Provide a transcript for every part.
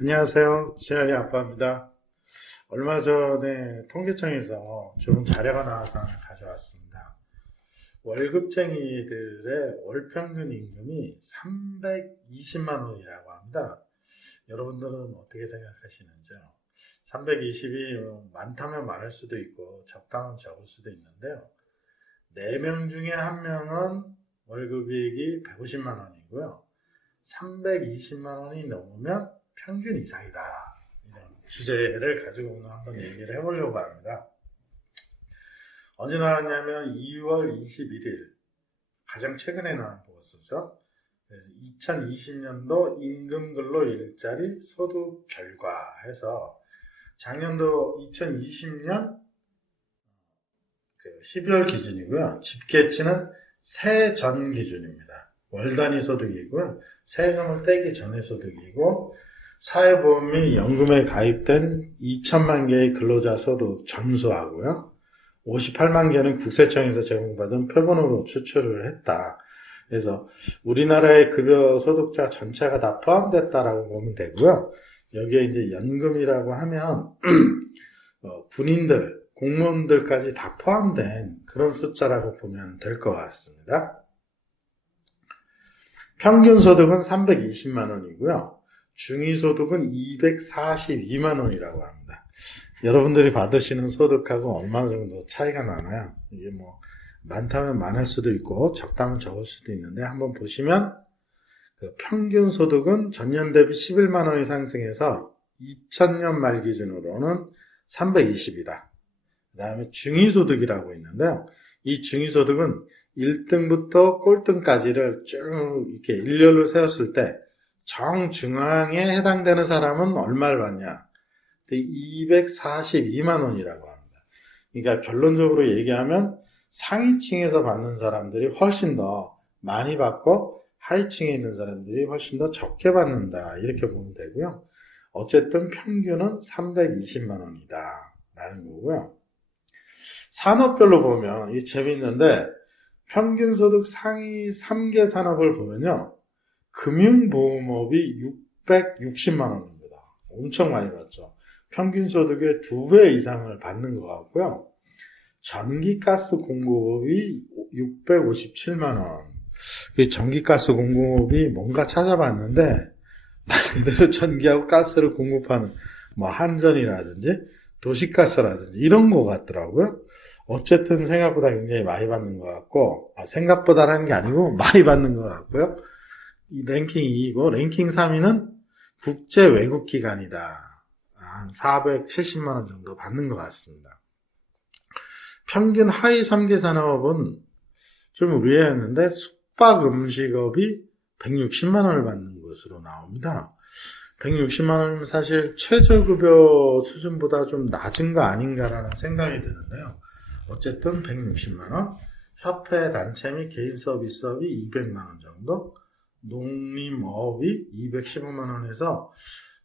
안녕하세요. 지한이 아빠입니다. 얼마 전에 통계청에서 좋은 자료가 나와서 하나 가져왔습니다. 월급쟁이들의 월평균 임금이 320만 원이라고 합니다. 여러분들은 어떻게 생각하시는지요? 320이 많다면 많을 수도 있고 적다면 적을 수도 있는데요. 4명 중에 1명은 월급이익이 150만 원이고요. 320만 원이 넘으면 평균 이상이다. 이런 주제를 가지고 오늘 한번 얘기를 해보려고 합니다. 언제 나왔냐면 2월 21일, 가장 최근에 나온 보고서죠. 그래서 2020년도 임금근로 일자리 소득 결과 해서 작년도 2020년 12월 기준이고요. 집계치는 세전 기준입니다. 월 단위 소득이고요. 세금을 떼기 전의 소득이고, 사회보험이 연금에 가입된 2천만 개의 근로자 소득 전수하고요. 58만 개는 국세청에서 제공받은 표본으로 추출을 했다. 그래서 우리나라의 급여 소득자 전체가 다 포함됐다라고 보면 되고요. 여기에 이제 연금이라고 하면 군인들, 공무원들까지 다 포함된 그런 숫자라고 보면 될 것 같습니다. 평균 소득은 320만 원이고요. 중위소득은 242만 원이라고 합니다. 여러분들이 받으시는 소득하고 얼마 정도 차이가 나나요? 이게 뭐 많다면 많을 수도 있고 적다면 적을 수도 있는데, 한번 보시면 그 평균 소득은 전년 대비 11만 원이 상승해서 2000년 말 기준으로는 320이다. 그 다음에 중위소득이라고 있는데요. 이 중위소득은 1등부터 꼴등까지를 쭉 이렇게 일렬로 세웠을 때 정중앙에 해당되는 사람은 얼마를 받냐? 242만 원이라고 합니다. 그러니까 결론적으로 얘기하면 상위층에서 받는 사람들이 훨씬 더 많이 받고 하위층에 있는 사람들이 훨씬 더 적게 받는다. 이렇게 보면 되고요. 어쨌든 평균은 320만 원이다. 라는 거고요. 산업별로 보면 이 재밌는데, 평균 소득 상위 3개 산업을 보면요. 금융보험업이 660만 원입니다. 엄청 많이 받죠. 평균 소득의 2배 이상을 받는 것 같고요. 전기가스 공급업이 657만 원. 전기가스 공급업이 뭔가 찾아봤는데, 말 그대로 전기하고 가스를 공급하는 뭐 한전이라든지 도시가스라든지 이런 거 같더라고요. 어쨌든 생각보다 굉장히 많이 받는 것 같고, 생각보다라는 게 아니고 많이 받는 것 같고요. 이 랭킹 2이고, 랭킹 3위는 국제 외국기관이다. 한 470만 원 정도 받는 것 같습니다. 평균 하위 3개 산업은 좀 의외였는데, 숙박 음식업이 160만 원을 받는 것으로 나옵니다. 160만 원이면 사실 최저급여 수준보다 좀 낮은 거 아닌가라는 생각이 드는데요. 어쨌든 160만 원, 협회, 단체 및 개인 서비스업이 200만 원 정도, 농림어업이 215만 원에서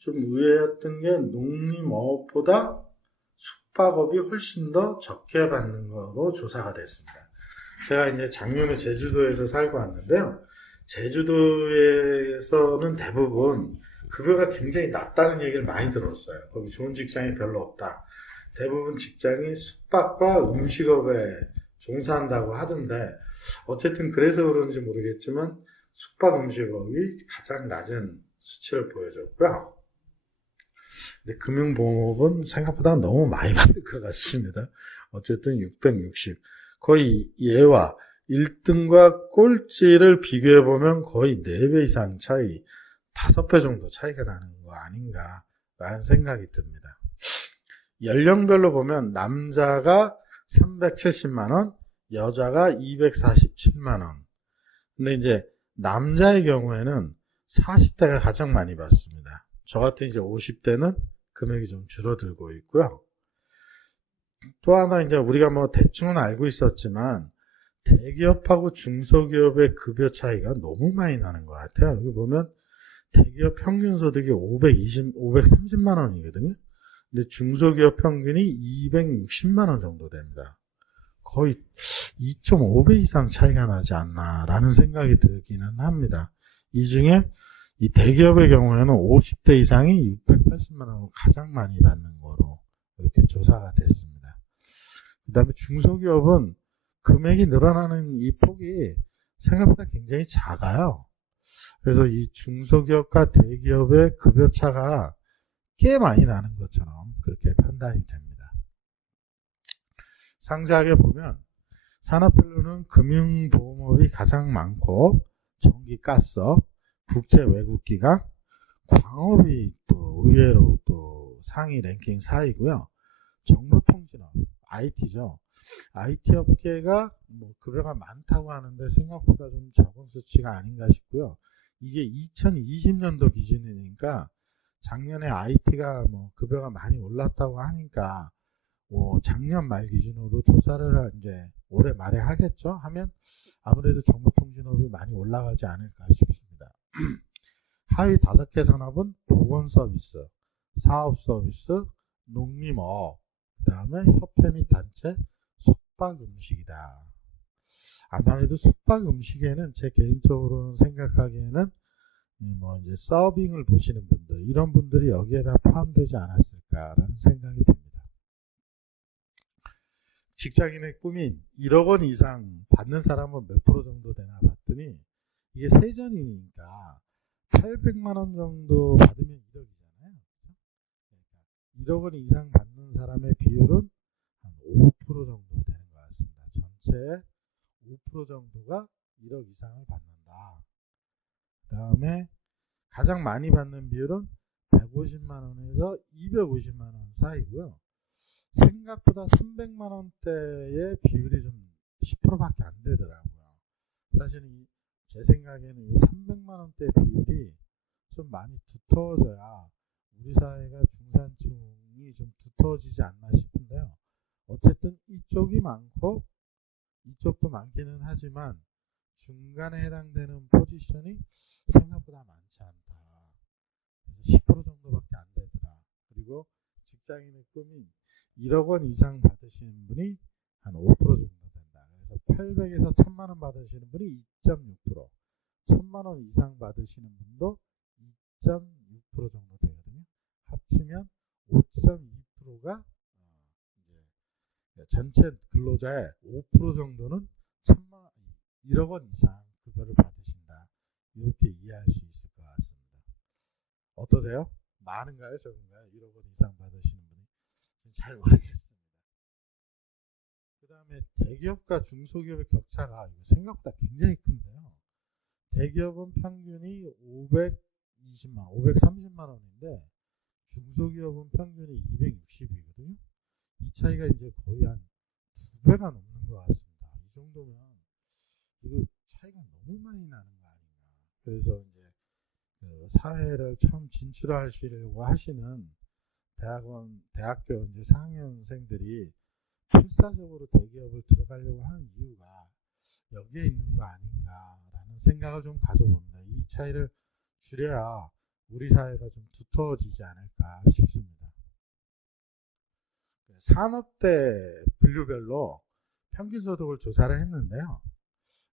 좀 의외였던 게, 농림어업보다 숙박업이 훨씬 더 적게 받는 거로 조사가 됐습니다. 제가 이제 작년에 제주도에서 살고 왔는데요. 제주도에서는 대부분 급여가 굉장히 낮다는 얘기를 많이 들었어요. 거기 좋은 직장이 별로 없다. 대부분 직장이 숙박과 음식업에 종사한다고 하던데, 어쨌든 그래서 그런지 모르겠지만 숙박 음식업이 가장 낮은 수치를 보여줬고요. 근데 금융보험업은 생각보다 너무 많이 받을 것 같습니다. 어쨌든 660. 거의 얘와 1등과 꼴찌를 비교해보면 거의 4배 이상 차이, 5배 정도 차이가 나는 거 아닌가라는 생각이 듭니다. 연령별로 보면 남자가 370만원, 여자가 247만원. 근데 이제 남자의 경우에는 40대가 가장 많이 받습니다. 저 같은 이제 50대는 금액이 좀 줄어들고 있고요. 또 하나 이제 우리가 뭐 대충은 알고 있었지만 대기업하고 중소기업의 급여 차이가 너무 많이 나는 것 같아요. 여기 보면 대기업 평균 소득이 530만 원이거든요. 근데 중소기업 평균이 260만 원 정도 됩니다. 거의 2.5배 이상 차이가 나지 않나라는 생각이 들기는 합니다. 이 중에 이 대기업의 경우에는 50대 이상이 680만 원을 가장 많이 받는 거로 이렇게 조사가 됐습니다. 그 다음에 중소기업은 금액이 늘어나는 이 폭이 생각보다 굉장히 작아요. 그래서 이 중소기업과 대기업의 급여차가 꽤 많이 나는 것처럼 그렇게 판단이 됩니다. 상세하게 보면 산업별로는 금융보험업이 가장 많고 전기, 가스업, 국제 외국기관, 광업이 또 의외로 또 상위 랭킹 4위고요. 정보통신업, IT죠. IT 업계가 뭐 급여가 많다고 하는데 생각보다 좀 적은 수치가 아닌가 싶고요. 이게 2020년도 기준이니까 작년에 IT가 뭐 급여가 많이 올랐다고 하니까 작년 말 기준으로 조사를 이제 올해 말에 하겠죠. 하면 아무래도 정보통신업이 많이 올라가지 않을까 싶습니다. 하위 5개 산업은 보건서비스, 사업서비스, 농림업, 그 다음에 협회 및 단체, 숙박음식이다. 아무래도 숙박음식에는 제 개인적으로는 생각하기에는 뭐 이제 서빙을 보시는 분들, 이런 분들이 여기에다 포함되지 않았을까라는 생각이 듭니다. 직장인의 꿈인 1억 원 이상 받는 사람은 몇 프로 정도 되나 봤더니 이게 세전이니까 800만 원 정도 받으면 1억이잖아요. 그러니까 1억 원 이상 받는 사람의 비율은 한 5% 정도 되는 것 같습니다. 전체의 5% 정도가 1억 이상을 받는다. 그 다음에 가장 많이 받는 비율은 150만 원에서 250만 원 사이고요. 생각보다 300만 원대의 비율이 좀 10%밖에 안 되더라고요. 사실은 제 생각에는 이 300만 원대 비율이 좀 많이 두터워져야 우리 사회가 중산층이 좀 두터워지지 않나 싶은데요. 어쨌든 이쪽이 많고 이쪽도 많기는 하지만 중간에 해당되는 포지션이 생각보다 많지 않다. 그래서 10% 정도밖에 안 되더라. 그리고 직장인의 꿈인 1억 원 이상 받으시는 분이 한 5% 정도 된다. 그래서 800에서 1000만 원 받으시는 분이 2.6%, 1000만 원 이상 받으시는 분도 2.6% 정도 되거든요. 합치면 5.2%가 전체 근로자의 5% 정도는 1억 원 이상 급여를 받으신다. 이렇게 이해할 수 있을 것 같습니다. 어떠세요? 많은가요? 적은가요? 1억 원 이상 받으시는 분이? 잘 모르겠습니다. 그 다음에 대기업과 중소기업의 격차가 생각보다 굉장히 큰데요. 대기업은 평균이 530만 원인데 중소기업은 평균이 260이거든요. 이 차이가 이제 거의 한 2배가 넘는 것 같습니다. 이 정도면 이거 차이가 너무 많이 나는 거 아닌가. 그래서 이제 그 사회를 처음 진출하시려고 하시는 대학교 이제 4학년생들이 필사적으로 대기업을 들어가려고 하는 이유가 여기에 있는 거 아닌가라는 생각을 좀 가져봅니다. 이 차이를 줄여야 우리 사회가 좀 두터워지지 않을까 싶습니다. 산업대 분류별로 평균 소득을 조사를 했는데요.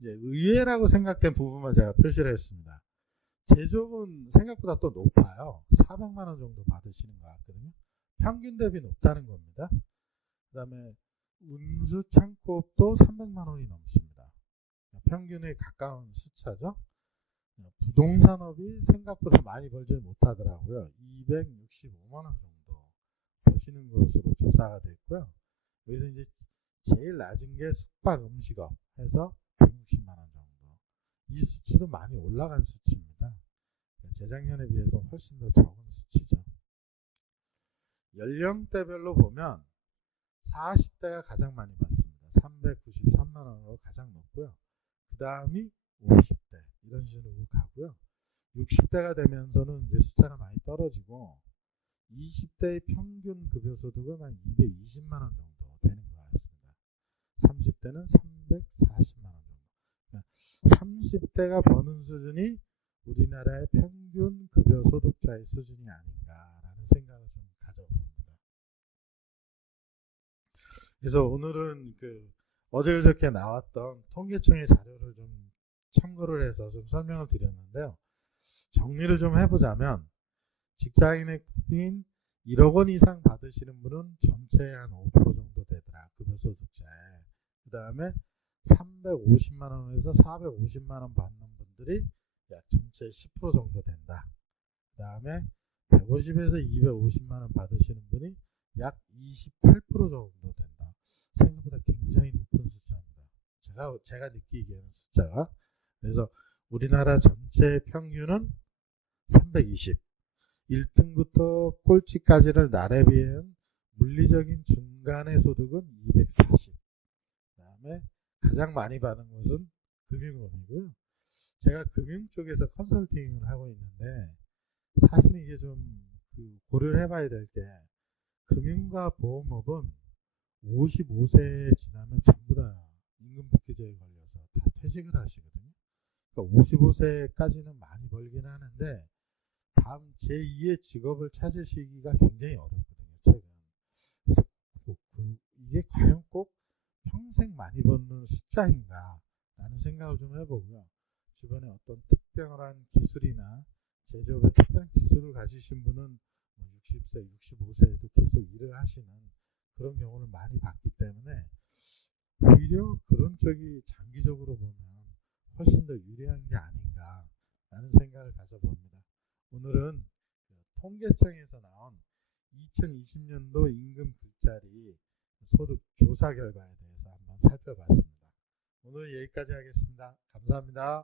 이제 의외라고 생각된 부분만 제가 표시를 했습니다. 제조업은 생각보다 또 높아요. 400만 원 정도 받으시는 것 같거든요. 평균 대비 높다는 겁니다. 그 다음에 운수 창고업도 300만 원이 넘습니다. 평균에 가까운 숫자죠. 부동산업이 생각보다 많이 벌지 못하더라고요. 265만 원 정도 버시는 것으로 조사가 됐고요. 여기서 이제 제일 낮은 게 숙박 음식업 해서 160만 원 정도. 이 수치도 많이 올라간 수치입니다. 재작년에 비해서 훨씬 더 적은 수치죠. 연령대별로 보면 40대가 가장 많이 받습니다. 393만 원으로 가장 높고요. 그 다음이 50대 이런 식으로 가고요. 60대가 되면서는 이제 숫자가 많이 떨어지고 20대의 평균 급여 소득은 한 220만 원 정도 되는 것 같습니다. 30대는 340만 원 정도. 30대가 버는 수준이 우리나라의 평균 급여 소득자의 수준이 아닌가라는 생각을 좀 가져봅니다. 그래서 오늘은 어제 그저께 나왔던 통계청의 자료를 좀 참고를 해서 좀 설명을 드렸는데요. 정리를 좀 해보자면 직장인의 급여인 1억 원 이상 받으시는 분은 전체의 한 5% 정도 되더라. 급여소득자에. 그 다음에 350만 원에서 450만 원 받는 분들이 약 전체의 10% 정도 된다. 그 다음에 150에서 250만 원 받으시는 분이 약 28% 정도 된다. 생각보다 굉장히 높은 숫자입니다. 제가 느끼기에는 숫자가. 그래서 우리나라 전체 평균은 320. 1등부터 꼴찌까지를 나래비한 물리적인 중간의 소득은 240. 그 다음에 가장 많이 받는 것은 금융업이고요. 제가 금융 쪽에서 컨설팅을 하고 있는데 사실 이게 좀 고려를 해봐야 될 게 금융과 보험업은 55세 지나면 전부 다 임금피크제에 걸려서 다 퇴직을 하시거든요. 그러니까 55세까지는 많이 벌긴 하는데 다음 제2의 직업을 찾으시기가 굉장히 어렵거든요. 최근. 이게 과연 꼭 평생 많이 버는 숫자인가 라는 생각을 좀 해보고요. 주변에 어떤 특별한 기술이나 제조업에 특별한 기술을 가지신 분은 60세, 65세에도 계속 일을 하시는 그런 경우를 많이 봤기 때문에 오히려 그런 쪽이 장기적으로 보면 훨씬 더 유리한 게 아닌가 라는 생각을 가져봅니다. 오늘은 통계청에서 나온 2020년도 임금 굴자리 소득 조사 결과에 대해서 한번 살펴봤습니다. 오늘 여기까지 하겠습니다. 감사합니다.